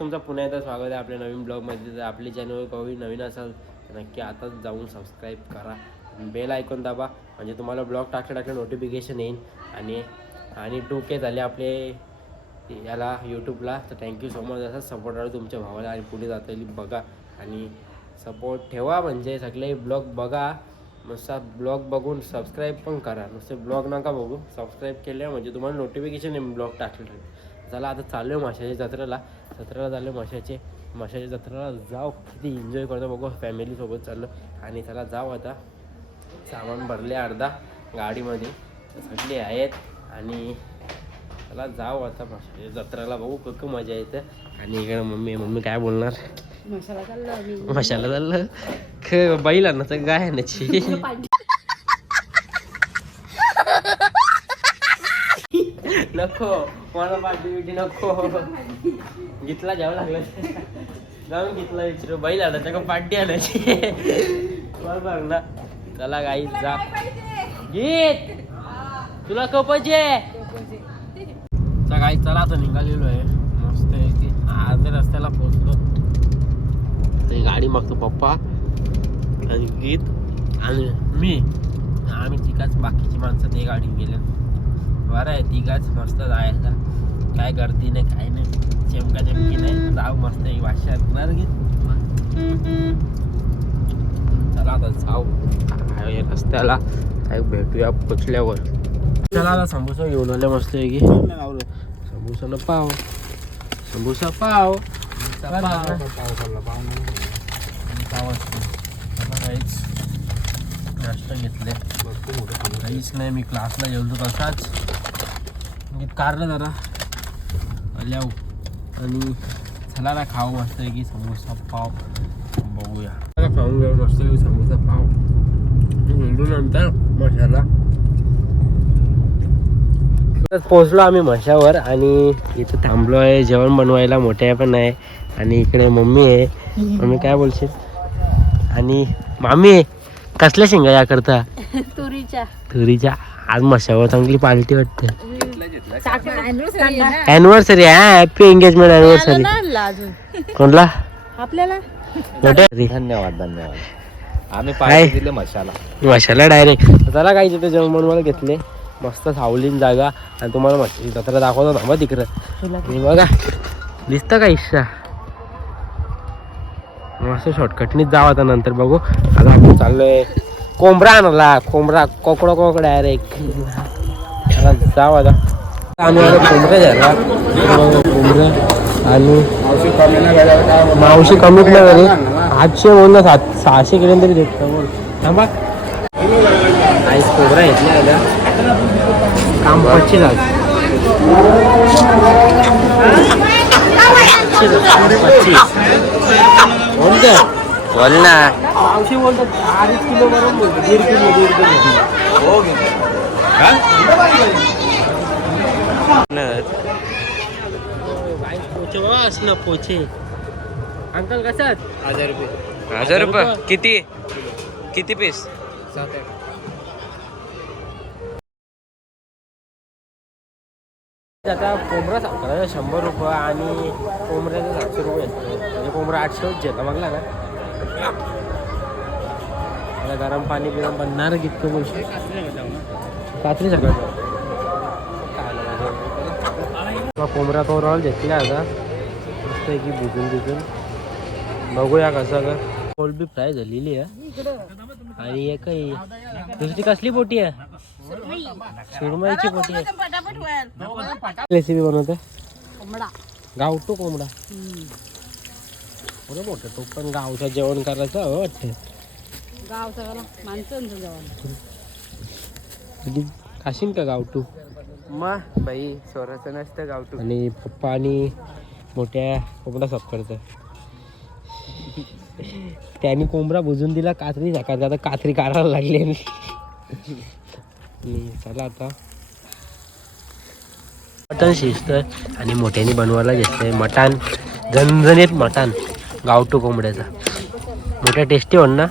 तुमचं पुन्हा एकदा स्वागत आहे आपल्या नवीन ब्लॉगमध्ये. जर आपली चॅनल कवी नवीन असाल तर नक्की आताच जाऊन सबस्क्राईब करा. बेल ऐकून दाबा म्हणजे तुम्हाला ब्लॉग टाकल्या टाकल्या नोटिफिकेशन येईल आणि आणि टू के झाले आपले याला यूट्यूबला तर थँक्यू सो मच असा सपोर्ट राहू तुमच्या भावाला आणि पुढे जाता येईल. बघा. आणि सपोर्ट ठेवा म्हणजे सगळे ब्लॉग बघा. नुसता ब्लॉग बघून सबस्क्राईब पण करा. नुसते ब्लॉग नका बघू. सबस्क्राईब केले म्हणजे तुम्हाला नोटिफिकेशन येईल ब्लॉग टाकले चला आता चालू आहे माशाच्या जत्रेला. जत्रेला चालू आहे माशाचे. माशाच्या जत्रेला जाऊ. किती एन्जॉय करतो बघू. फॅमिलीसोबत चाललो. आणि चला जाऊ आता. सामान भरले अर्धा गाडीमध्ये. सगळे आहेत. आणि चला जाऊ आता माशाच्या जत्रेला बघू. खूप मजा येते. आणि इकडे मम्मी मम्मी काय बोलणार? चाललो. मशाला ख बैल ना तर गाय आणायची नको. मला पार्टी बिटी नको. घेतला घ्यावं लागलं. जाऊन घेतला विचारू. बैल आणायचा का पार्टी आणायची. बरोबर ना. चला गाई जा. गीत. तुला कपायचे गाई चला आता निघालेलो आहे मस्त आहे की अर्ध्या रस्त्याला पोहोचलो. ते गाडी मागतो पप्पा आणि गीत आणि मी. आम्ही तिघाच बाकीची माणसं ते गाडी गेल्या बरं आहे तिघाच मस्त जायचा काय गर्दी नाही काय नाही. चमका चमकी नाही. जाऊ मस्त आहे भाषा ऐकणार गीत चला आता जाऊ. काय रस्त्याला. काय भेटूया पोचल्यावर. चला आता समोसा घेऊन आले मस्त आहे की समोसा न पाव. समोसा पाव. नाश्ता घेतले काहीच नाही मी क्लासला गेलो तसाच. गीत कारलं जरा. आल्याव आणि चला ना खाऊ मस्त की समोसा पाव. बघूया. खाऊन घेऊ मस्त की समोसा पाव. नंतर मशाला. पोहोचलो आम्ही म्हशावर आणि इथं थांबलो आहे. जेवण बनवायला मोठ्या पण आहे आणि इकडे मम्मी आहे. मम्मी काय बोलशील? आणि मामी कसल्या शेंगा या करता? तुरीच्या. तुरीच्या. आज मशावर चांगली पार्टी वाटते. अॅनिव्हर्सरी हॅपी एंगेजमेंट अॅनिव्हर्सरी कोणला? आपल्याला? धन्यवाद धन्यवाद. आम्ही काय? पार्टी दिली मशाला. मशाला डायरेक्ट चला काही तिथे जेवण बनवायला घेतले. मस्त सावलीन जागा. आणि तुम्हाला मशाची जत्रा दाखवतो थांबा तिकडं. आणि बघा. दिसतं का इच्छा मस्त शॉर्टकटनीच जाऊ आता नंतर बघू. आता आपण चाललोय कोंबडा आणला. कोंबडा कोकडा कोकडा डायरेक्ट चला जाऊ आता. आम्ही आता कोंबड्या झाला बघा कोंबड्या आणि मावशी कमीत नाही घरी आठशे बोल ना सात सहाशे केले तरी देत बोल थांबा आईस कोबरा घेतला आता काम पच्चीस आज पच्चीस बोल काय बोल ना मावशी बोलतात अडीच किलो बरोबर बोलतो दीड किलो दीड किलो पोचे बस ना पोचे. अंकल कसं हजार रुपये. हजार रुपये? किती? किती पीस आता कोंबडा साखरा शंभर रुपये आणि कोंबड्याचा सातशे रुपये म्हणजे कोंबडा आठशेच घेता बघला ना? आता गरम पाणी बिरम बनणार कितकं पैसे. कात्री सगळं कोंबडा कोरवाल घेतला आता. मस्त आहे की भिजून भिजून. बघूया कसं का कोलबी फ्राय झालेली आहे. आणि एक दुसरी कसली पोटी आहे? सुरमईची पोटी आहे. रेसिपी बनवते. गावठो कोंबडा. बरं मोठं तो पण गावचं जेवण करायचं वाटतं. गाव सगळं माणसांचं जेवण. खाशीन का गावठू मग बाई सोराचं नसतं गावठू आणि पप्पा आणि मोठ्या कोंबडा साफ करतं त्यांनी कोंबडा बुजून दिला कात्री सकाळचा आता कात्री काढायला लागली आणि. चला आता. मटण शिजतंय आणि मोठ्याने बनवायला घेतलंय मटण झणझणीत मटण गावठू कोंबड्याचा. मोठ्या टेस्टी होण ना?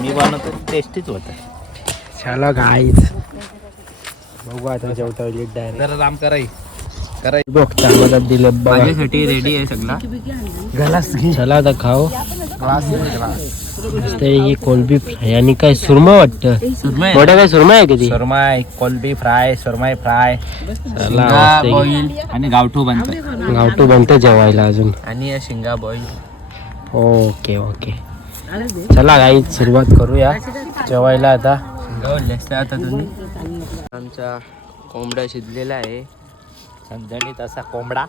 मी बनवतो टेस्टीच होतं. चला गाईच बघू आता जेवता डायरेक्ट जरा राम कराई. बघ चांगला दिले माझ्यासाठी रेडी आहे सगळा. चला आता खाऊ. ते ही कोलबी फ्राय आणि काय सुरमा वाटतं? मोठ्या काय सुरमा आहे किती? सुरमाय कोलबी फ्राय सुरमाय फ्राय. चला मस्त. बॉईल आणि गावठू बनतं. गावठू बनते जेवायला अजून. आणि या शिंगा बॉईल ओके ओके. चला काही सुरुवात करूया. जेवायला आता. आता तुम्ही. आमचा कोंबडा शिजलेला आहे. झणझणीत असा कोंबडा.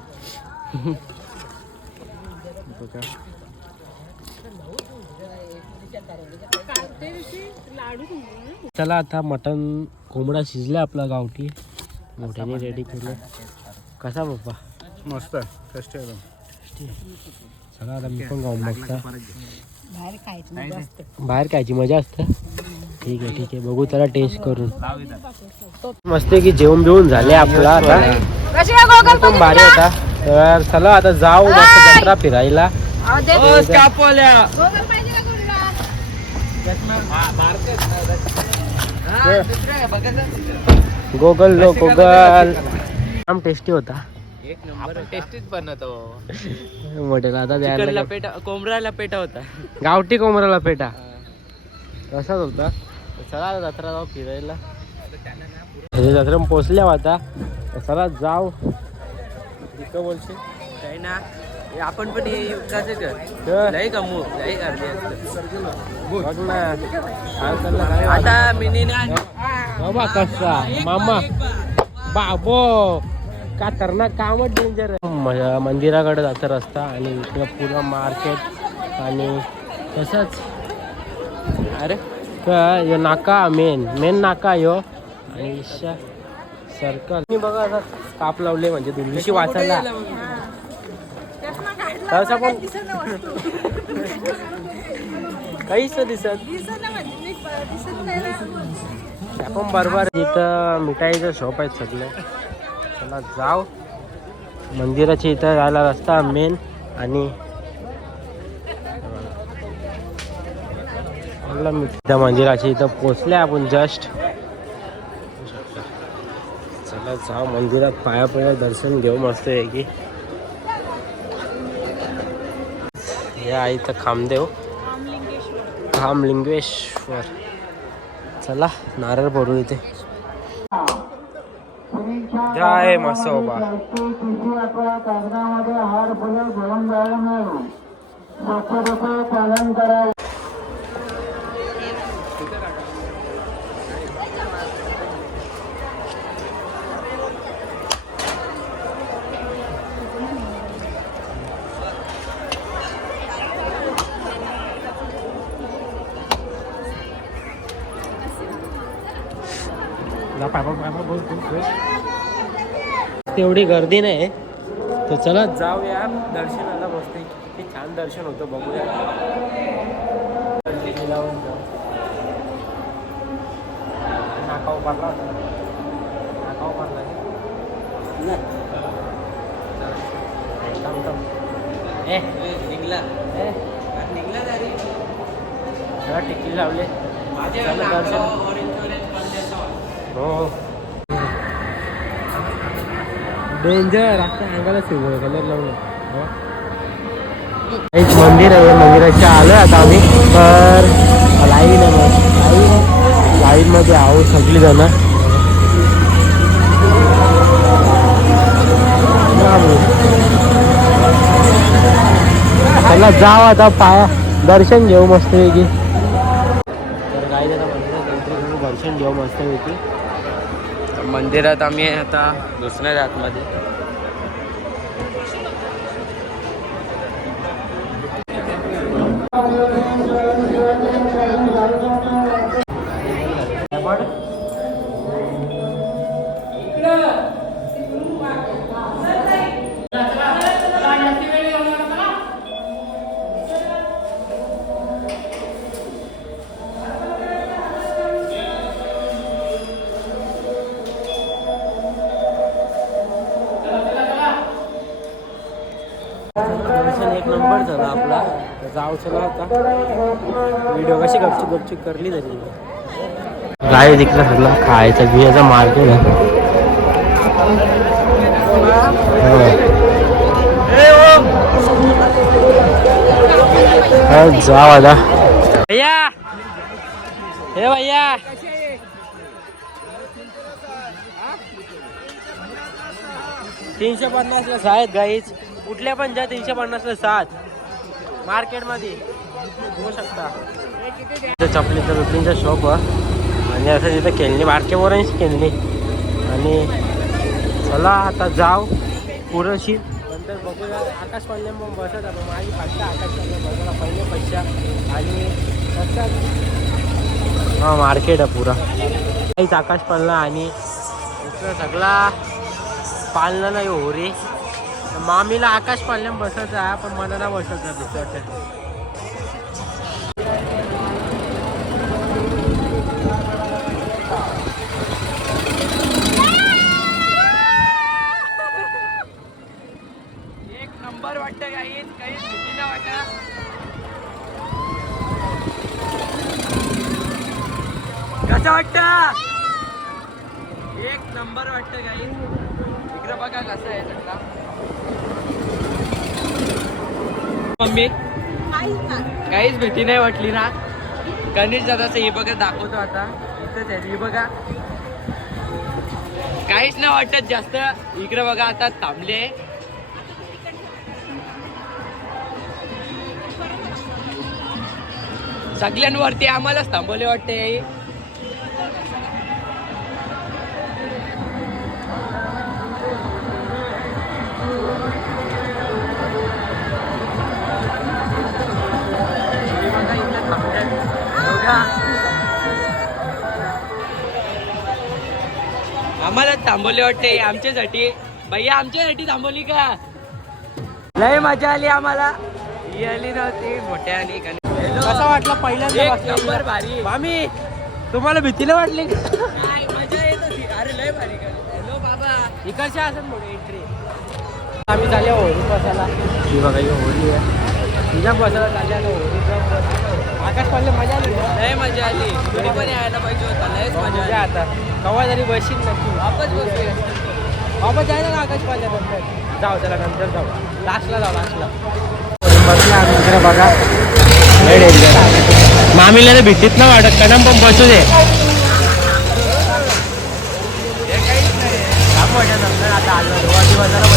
बघा. चला आता मटन कोंबडा शिजला आपला गावठी. मोठ्याने रेडी केलं कसा पप्पा? मस्त टेस्ट एकदम. चला आता मी पण गाऊ बघता. बाहेर खायचं मजा असतं. ठीक आहे ठीक आहे. बघू त्याला टेस्ट करून. मस्त की जेवण बिवून झाले आपला आता. एकदम भारी होता तर चला आता जाऊ मस्त जत्रा फिरायला. गोगल लो गोगल एकदम टेस्टी होता. एक नंबर टेस्टीच बनवतो. मोठ्याला आता द्यायला लागेल. पेटा होता. गावठी कोंबराला पेटा. तसाच होता? चला जत्रा जाऊ फिरायला. जत्रा पोचल्या आता चला जाऊ. बोलशील? काही ना. आपण पण कसं कर तर लई कमू लई गर्दी असतं. बघ ना. काय चाललं काय आता मिनी ना बाबा कसा? मामा. बाबो का तरना कामच डेंजर मंदिराकडे जातं रस्ता आणि इकडं पुरं मार्केट आणि तसंच. अरे. का यो नाका मेन मेन नाका यो. आणि सर्कल मी बघा आता काप लावले म्हणजे दिल्लीशी वाचायला. तसं पण काहीच नाही दिसत. त्या पण बरोबर इथं मिठाईचं शॉप आहेत सगळे चला जाऊ. मंदिराच्या इथं जायला रस्ता मेन आणि म्हणलं मी त्या मंदिराच्या इथं पोचले आपण जस्ट चला जा मंदिरात पाया पडल्या दर्शन घेऊ मस्त आहे की या इथं खामदेव. खामलिंगेश्वर. चला नारळ पडू इथे. जय मसोबा. जा, पाय पाय, पाय पाय, बोल, बोल, बोल. तेवढी गर्दी नाही. तर चला. जाऊया. दर्शनाला मस्त किती छान दर्शन होतं बघूया. गर्दी लावून जाऊ. नाका उभारला होता. नाका उभारला आहे. थांब, थांब. ए निघला. ए? निघला तरी जरा टिकली लावले. दर्शन. हो हो. डेंजर आता अंगाला सिल्वर कलर लावलं एक मंदिर आहे मंदिराच्या आलो आता आम्ही. तर लाईन आहे मग लाईन लाईन मध्ये आहो सगळी जण. त्याला जाव आता पाया. दर्शन घेऊ मस्तपैकी. तर काही जण मंदिरात दर्शन घेऊ मस्तपैकी. मंदिरात आम्ही आता. घुसणार आतमध्ये गपची करली तरी. गाय तिकडे सगळं खायचं बियाचं मार्केट आहे जा वादा भैया! हे भैया! तीनशे पन्नासला सहा आहेत गाईच कुठल्या पण ज्या तीनशे पन्नासला सात. मार्केटमध्ये. होऊ शकता. चपलीचं रुटीनचा शॉप आणि असं तिथं खेळणी बारके मोरांची खेळणी आणि चला आता जाव पुरशी नंतर बघूया. आकाश पांड्या मग बसत आपण माझी फक्त आकाश पांड्या बसायला पहिले पैसा. आणि कसं हा मार्केट आहे पुरा. काहीच आकाश पाळला आणि इथं सगळा पाळणा नाही हो रे. मामीला आकाश पाळण्या बसायचं आहे पण मला नाही बसायचं दुसऱ्या भीती नाही वाटली ना. गणेश दादाचं हे बघा दाखवतो आता. इथंच आहे हे बघा. काहीच नाही वाटत जास्त. इकडे बघा आता थांबले. सगळ्यांवरती आम्हालाच थांबवले वाटते थांबवले वाटते. आमच्यासाठी. भैया आमच्यासाठी थांबवली का? लय मजा आली आम्हाला. ही आली नव्हती मोठ्या आणि कसा वाटला पहिल्यांदा एक नंबर भारी. मामी तुम्हाला भीतीला वाटली काय मजा येत होती. अरे लय भारी हॅलो बाबा. इकडच्या असेल मोठे एंट्री आम्ही चालले होळी बसायला. ही बघा ही होळी आहे. तुझ्या बसायला आलो होळी. आकाश पाडले मजा आली लय मजा आली. तुम्ही पण यायला पाहिजे होता लयच मजा आली. आता. कवा तरी बसशील नक्की वापस बसू वापस जायला ना आकाश पाडल्या नंतर. जाऊ त्याला नंतर जाऊ. लास्टला जाऊ लास्टला बसला इकडे बघा. लय डेंजर मामीला भीतीत ना वाटत. कदम पण बसू दे. नंतर आता आलो. धुवाची बाजारा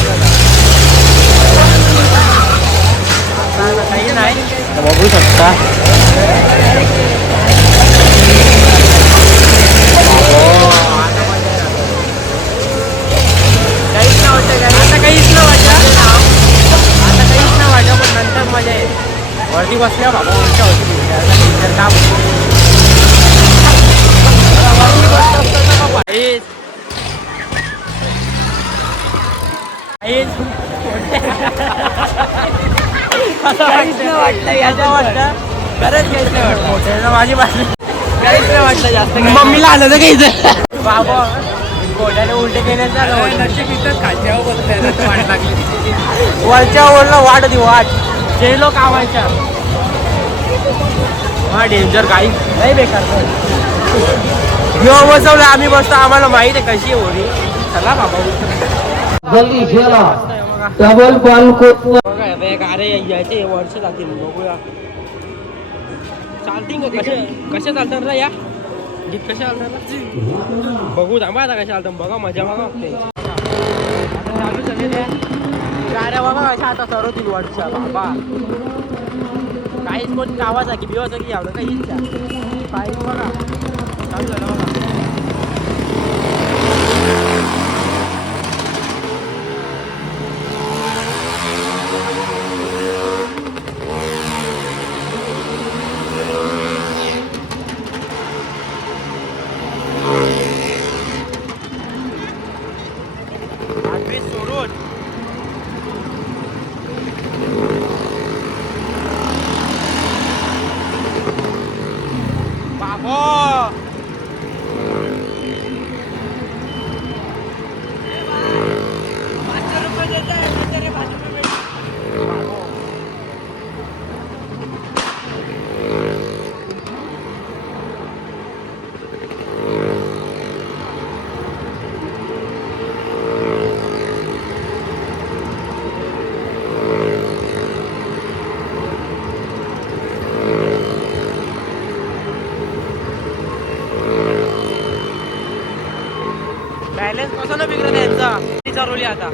बघू शकता. Ready? आलं तर काहीच बाबा घोड्याने उलटे केले नशीब इथं खालच्या वाट लागली वरच्या ओरला वाट होती वाट. जे लोक आवायच्या. हा डेंजर काही नाही बेकार घेऊ बसवलं आम्ही बसतो. आम्हाला माहीत आहे कशी होरी चला बाबा. जल्दी खेला डबल बॉल को अरे यायचे वर्ष जातील. बघूया. चालतील का? कसे कशा चालतात ना या? गीत कशा बघू थांबा आता कशा आलं बघा मजा बघा. चालू झालेले आहे. गाड्या बघा कशा आता सरवतील वाटच्या बाबा. काहीच कोण गावाचा की बिवाचा की यावं काही बघा. चालवली आता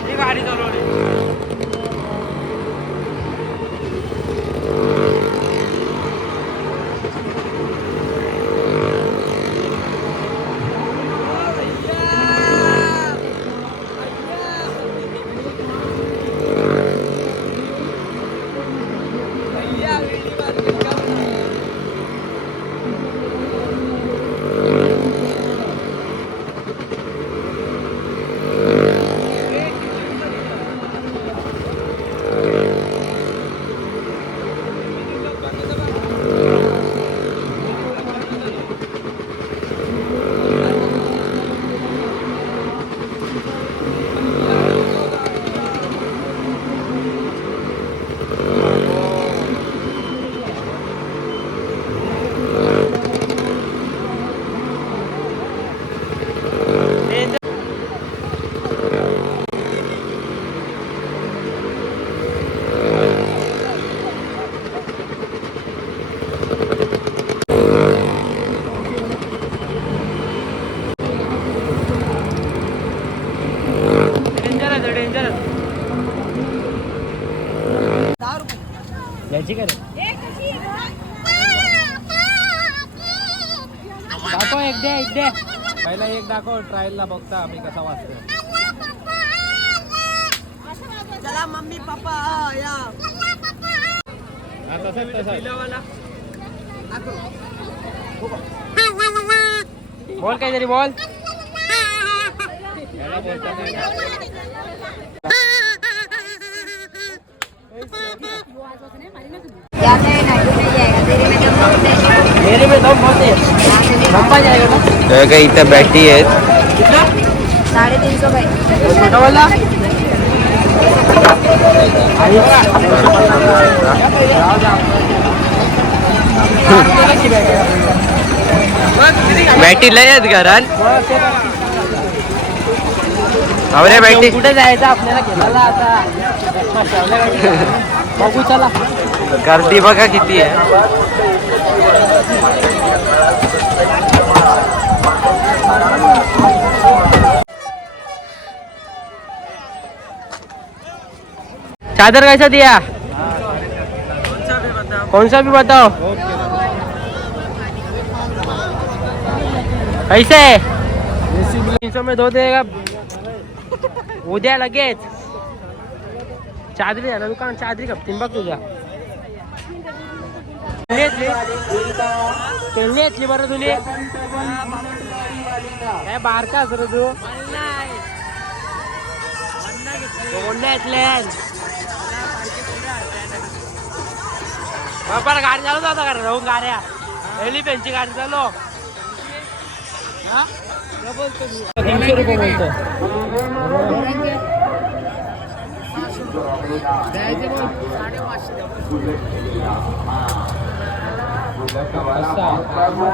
ही गाडी चालवली डेंजर आहे डेंजर याची काय दाखव एक दे एक दे पहिला एक दाखव ट्रायलला बघता आम्ही कसा वाचतोय हा, तसंच तसंच बोल काहीतरी बोल याला बोलता नाही येत. मेरे में दम बहुत है लंबा जाएगा ना काही इथं बॅटी आहेत. साढ़े का लय आहेत घरात अरे बॅटी कुठे जायचं आपल्याला आता? बघू चला. गर्दी किती आहे. चादर कैसा दिया? कौन सा भी बताओ। कैसे तीन सौ में दो देगा। उद्या लगेच चादरी आहे ना दुकान, चादरी खपतील बघ तुझ्या घेतली बरं तुने काय बारका सर तू? कोणत्या घेतल्या बाबा गाडी चालवत होता का राहून गाड्या. एलिफेंटची गाडी चालव. तीनशे रुपये बोलतो.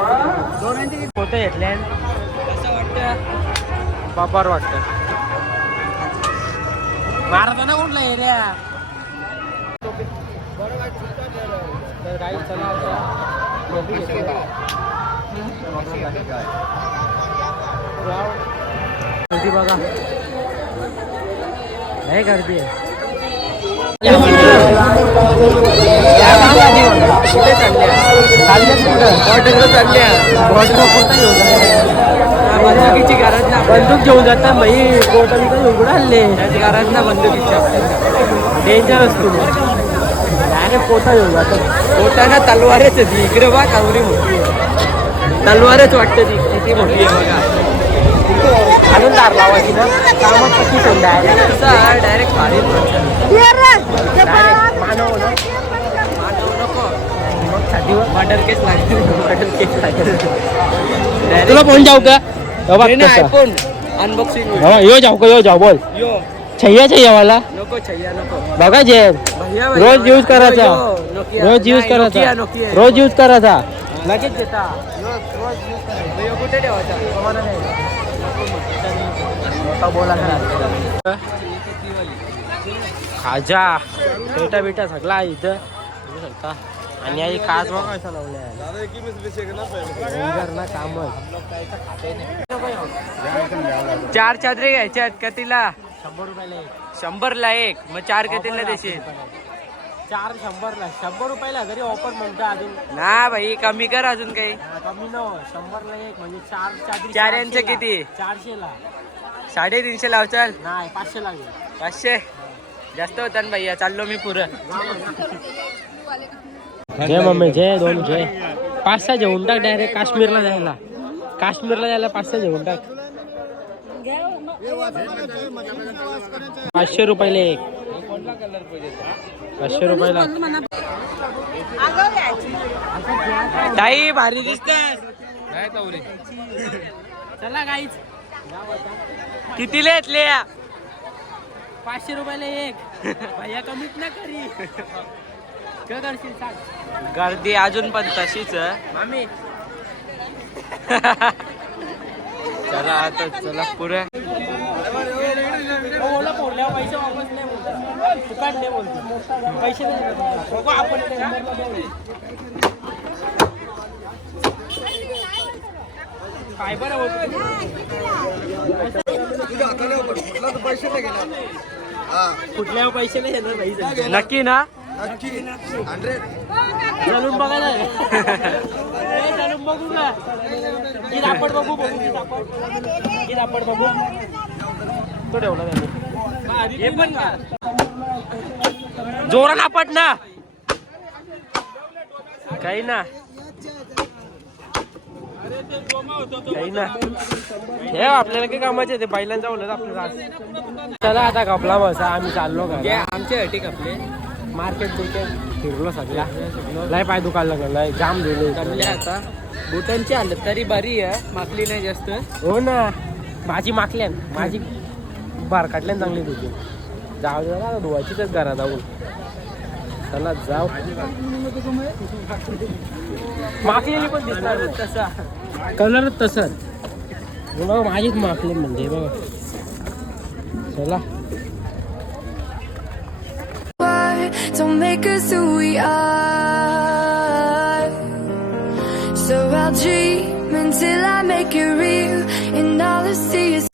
फोटो घेतले कसं वाटतं बापार वाटतं मारताना कुठला एरिया तर काही चला गर्दी बघा नाही गर्दी आहे कुठे चालल्या? चालल्या चालल्या. बंदुकीची गरज ना बंदूक घेऊन जातात भाई कोर्टा घेऊन कुठं हल्ले गरज ना बंदुकीच्या डेंजर असतो डायरेक्ट कोटा घेऊन जातात कोटाना तलवारच आहे ती. इकडे बघ कावरी मोठी तलवारच वाटतं ती. किती मोठी आहे बघा. आणून दार लावायची ना? कामच किती डायरेक्ट डायरेक्ट भारी डायरेक्ट मानव केस लागेल केस लागेल तुला फोन जाऊ का? आयफोन अनबॉक्सिंग यो जाऊ का यो जाऊ बोल. यो. छैया छैया वाला नको छैया नको. बघा जे रोज यूज करायचा. रोज यूज करायचा. रोज यूज करायचा. लगेच देता. यो कुठे ठेवायचा? बोला खाजा. पेटा बिटा सगळा इथं. शकता. आणि आई लावलाय ना काम चार चादरी घ्यायच्या आहेत का तिला? शंभर रुपयाला एक. शंभरला एक मग चार कितीला देशील? चार शंभरला शंभर रुपयाला जरी ऑफर म्हणतो अजून. ना भाई कमी कर अजून काही. कमी न शंभरला एक म्हणजे चार चादरी चार यांचं. किती? चारशेला साडेतीनशे लावचाल नाही पाचशे लागेल पाचशे? जास्त होता ना भैया चाललो मी पुरं. जय मम्मी जय दोन जय. पाच सहा जेवून टाक डायरेक्ट काश्मीरला जायला. काश्मीरला जायला पाच सहा जेवून टाक. पाचशे रुपयाला एक. पाचशे रुपयाला. ताई भारी दिसते चला काहीच कितीला येतले पाचशे रुपयाला एक. भैया कमीच ना करी. करशील सांग गर्दी अजून पण तशीच. मामी. चला आता चला पुरं पैसे वापस नाही बोलतो. फुकट नाही बोलतो. पैसे नाही आपण काय बरं पैसे नाही नक्की ना? चलून बघा ना. बघू बघू बघू बघू. तो ठेवला त्यांनी. हे पण जोरात आपट ना. काही ना. काही ना. ठेव आपल्याला काय कामाचे ते बैलांचा बोलत आपल्याला. चला आता कपला बसा. आम्ही चाललो का आमच्यासाठी आपले मार्केट बिर्केट फिरलो सगळा लय पाय दुखायला लागला लय जाम दिले आता. बुटांची हालत तरी बरी आहे माकली नाही जास्त. हो ना. माझी माकल्यान माझी बार काटल्यान चांगली तुझी जाऊ दे ना धुवायचीच घरात जाऊन. चला जाऊ. माकलेली पण दिसणार तसा कलरच तसंच हे बघा माझीच माकले म्हणजे बघा. चला. don't make us who we are. So I'll dream until I make it real, and all I see is.